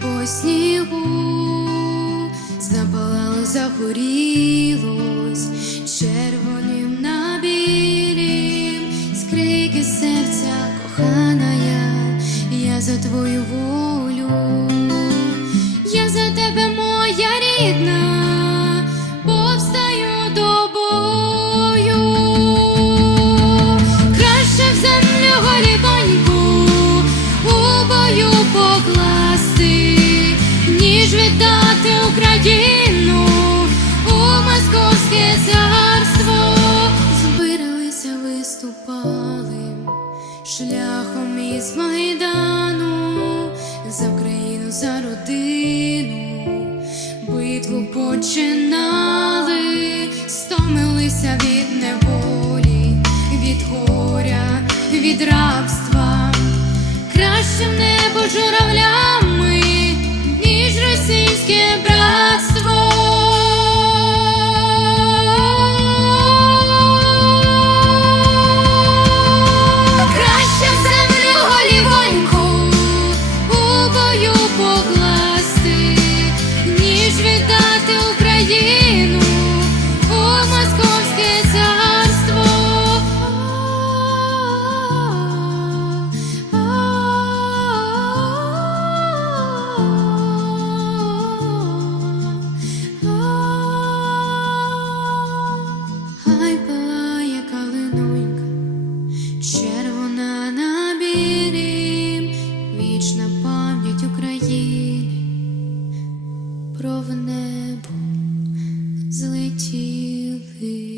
по снігу, запалало, загорілось червоним на білім, скрики серця кохана я, я за твою волю, віддати Україну у московське царство. Збиралися, виступали шляхом із Майдану за Україну, за родину, битву починали, стомилися від неволі, від горя, від рабства, про в небо злетіли